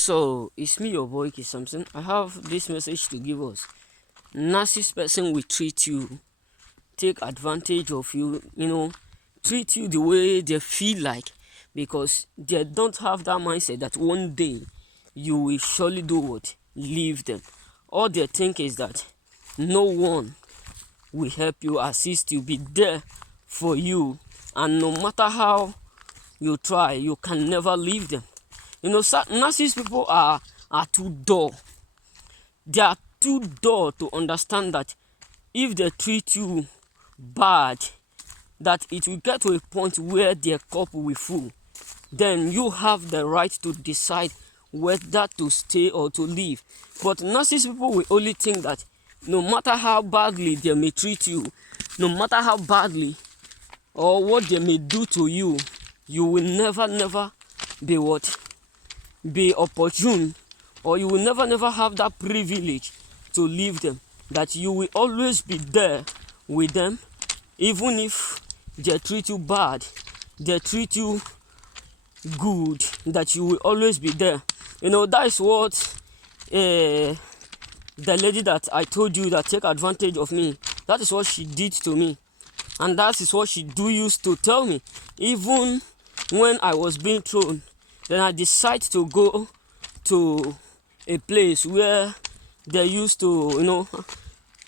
So it's me, your boy K Samson. I have this message to give us. Narcissist person will treat you, take advantage of you, treat you the way they feel like, because they don't have that mindset that one day you will surely do what? Leave them. All they think is that no one will help you, assist you, be there for you, and no matter how you try, you can never leave them. Narcissist people are too dull. They are too dull to understand that if they treat you bad, that it will get to a point where their cup will full. Then you have the right to decide whether to stay or to leave. But narcissist people will only think that no matter how badly they may treat you, no matter how badly or what they may do to you, you will never be opportune, or you will never have that privilege to leave them. That you will always be there with them, even if they treat you bad, they treat you good, that you will always be there. That is what the lady that I told you that take advantage of me, that is what she did to me, and that is what she used to tell me. Even when I was being thrown, then I decided to go to a place where they used to,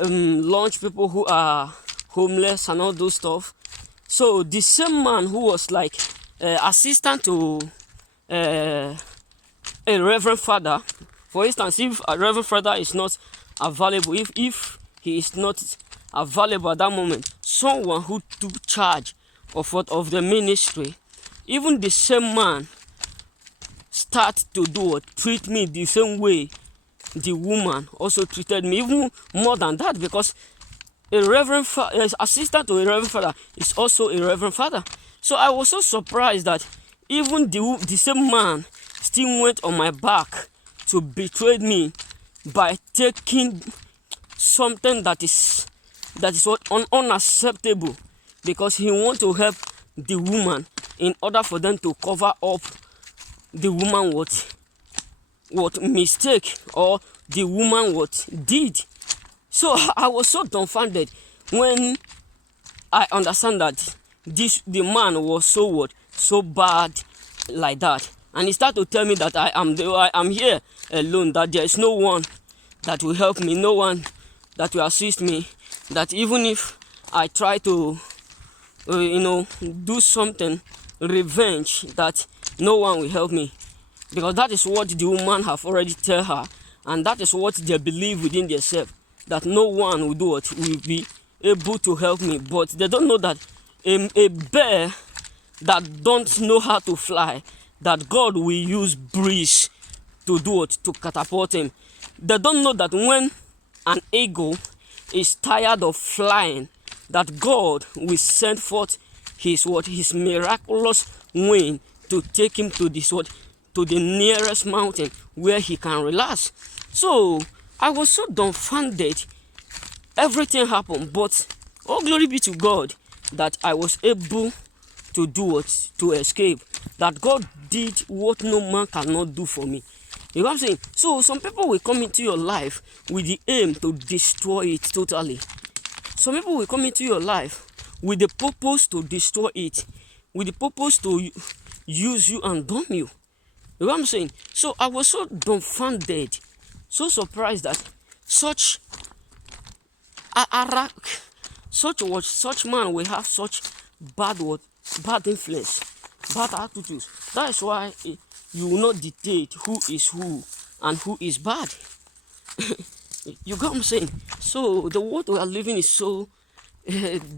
launch people who are homeless and all those stuff. So the same man who was like assistant to a reverend father, for instance, if a reverend father is not available, if he is not available at that moment, someone who took charge of the ministry, even the same man start to treat me the same way the woman also treated me, even more than that, because a assistant to a reverend father is also a reverend father. So I was so surprised that even the same man still went on my back to betray me by taking something that is unacceptable, because he want to help the woman in order for them to cover up the woman what mistake, or the woman what did. So I was so dumbfounded when I understand that the man was so bad like that, and he started to tell me that I am here alone, that there is no one that will help me, no one that will assist me, that even if I try to do something revenge, that no one will help me, because that is what the woman have already tell her, and that is what they believe within themselves, that no one will will be able to help me. But they don't know that a bear that don't know how to fly, that God will use breeze to to catapult him. They don't know that when an eagle is tired of flying, that God will send forth his miraculous wing to take him to to the nearest mountain where he can relax. So I was so dumbfounded. Everything happened, but all glory be to God that I was able to to escape. That God did what no man cannot do for me. You know what I'm saying? So some people will come into your life with the aim to destroy it totally. Some people will come into your life with the purpose to destroy it, with the purpose to use you and dump you. You know what I'm saying? So I was so dumbfounded, so surprised that such such man will have such bad influence, bad attitudes. That is why you will not dictate who is who and who is bad. You got what I'm saying? So the world we are living is so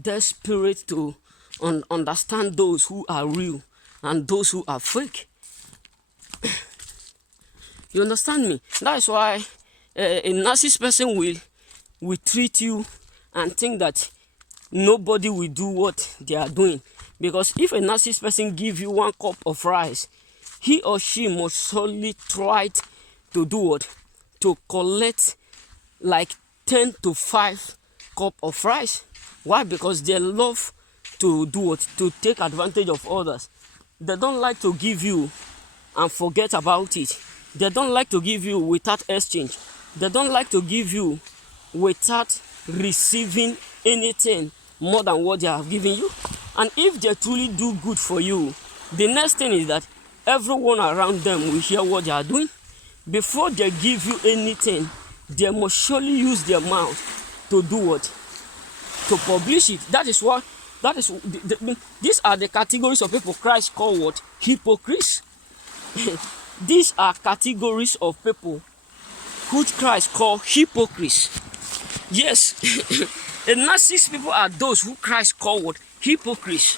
desperate to understand those who are real and those who are fake. You understand me? That is why a narcissist person will treat you and think that nobody will do what they are doing. Because if a narcissist person give you 1 cup of rice, he or she must solely try to to collect like 10 to 5 cup of rice. Why? Because they love to to take advantage of others. They don't like to give you and forget about it. They don't like to give you without exchange. They don't like to give you without receiving anything more than what they have given you. And if they truly do good for you, the next thing is that everyone around them will hear what they are doing. Before they give you anything, they must surely use their mouth to do what? To publish it. These are the categories of people Christ called what? Hypocrites. These are categories of people who Christ called hypocrites. Yes, the narcissist people are those who Christ called what? Hypocrites.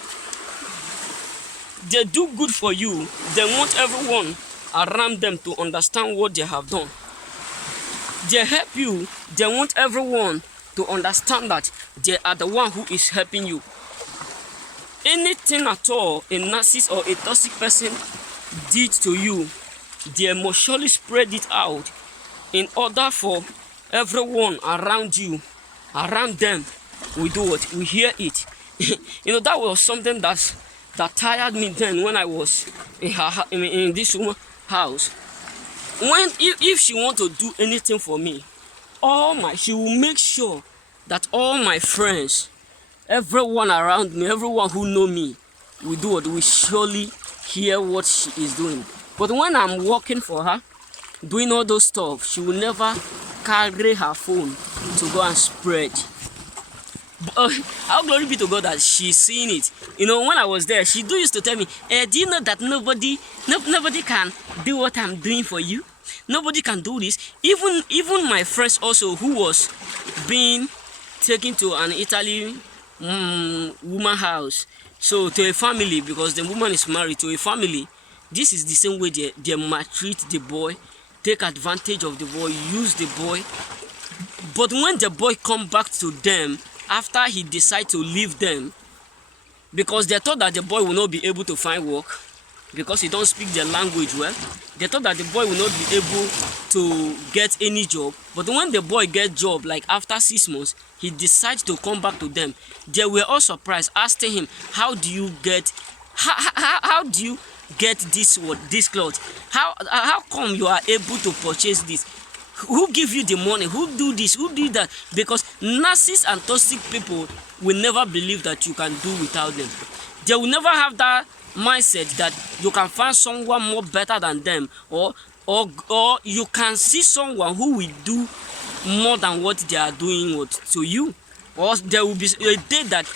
They do good for you. They want everyone around them to understand what they have done. They help you. They want everyone to understand that they are the one who is helping you. Anything at all a narcissist or a toxic person did to you, they must surely spread it out in order for everyone around you, around them, we do what? We hear it. That was something that tired me then when I was in this woman's house. If she want to do anything for me, she will make sure that all my friends, everyone around me, everyone who know me, will do what? We surely hear what she is doing. But when I'm working for her, doing all those stuff, she will never carry her phone to go and spread. How glory be to God that she's seeing it. When I was there, she used to tell me, do you know that nobody can do what I'm doing for you? Nobody can do this. Even my friends also, who was being taken to an Italy woman house, so to a family, because the woman is married to a family. This is the same way they maltreat the boy, take advantage of the boy, use the boy. But when the boy come back to them, after he decide to leave them, because they thought that the boy will not be able to find work, because he don't speak their language well, they thought that the boy will not be able to get any job. But when the boy get job, like after 6 months, he decides to come back to them. They were all surprised, asking him, how do you get this cloth? How come you are able to purchase this? Who give you the money? Who do this? Who do that? Because narcissists and toxic people will never believe that you can do without them. They will never have that mindset that you can find someone more better than them, or you can see someone who will do more than what they are doing to you, or there will be a day that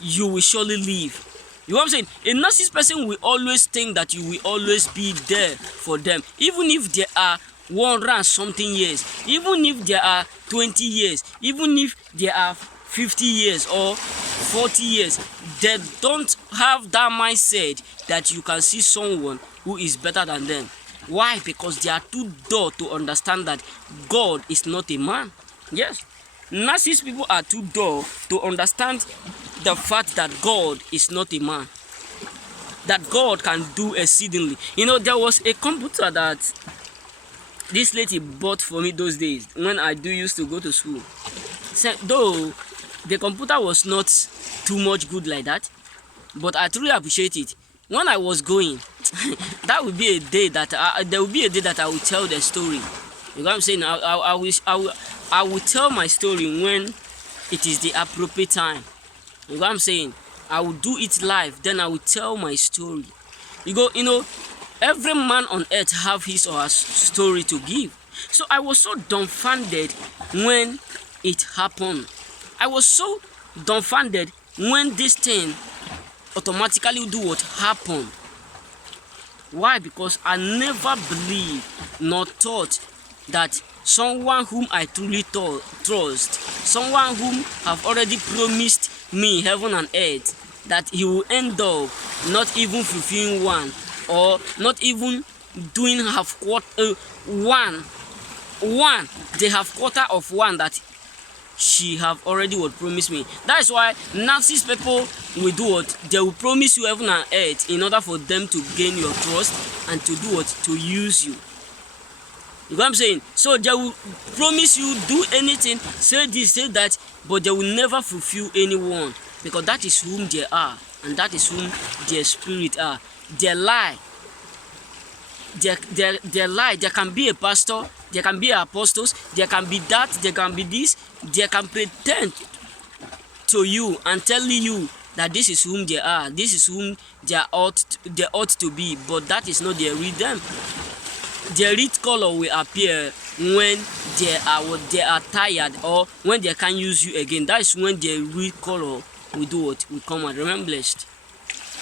you will surely leave. You know what I'm saying? A narcissist person will always think that you will always be there for them, even if they are 100 and something years, even if they are 20 years, even if they are 50 years or 40 years. They don't have that mindset that you can see someone who is better than them. Why? Because they are too dull to understand that God is not a man. Yes, narcissist people are too dull to understand the fact that God is not a man, that God can do exceedingly. There was a computer that this lady bought for me those days when I used to go to school. Though the computer was not too much good like that, but I truly appreciate it. When I was going, that would be a day that there will be a day that I will tell the story. You know what I'm saying? I will tell my story when it is the appropriate time. You know what I'm saying? I will do it live, then I will tell my story. Every man on earth have his or her story to give. So I was so dumbfounded when it happened. I was so dumbfounded when this thing automatically do what happened. Why? Because I never believed nor thought that someone whom I truly trust, someone whom have already promised me heaven and earth, that he will end up not even fulfilling one, or not even doing the half quarter of one that she have already would promise me. That is why narcissist people will do what? They will promise you heaven and earth in order for them to gain your trust and to do what? To use you. You know what I'm saying? So they will promise you, do anything, say this, say that, but they will never fulfill anyone, because that is whom they are, and that is whom their spirit are. They lie. their lie. There can be a pastor, there can be apostles, there can be that, there can be this. They can pretend to you and telling you that this is whom they are, this is whom they ought to be, but that is not their real them. Their real color will appear when they are tired, or when they can't use you again. That is when their real color will do what will come out. Remember, blessed.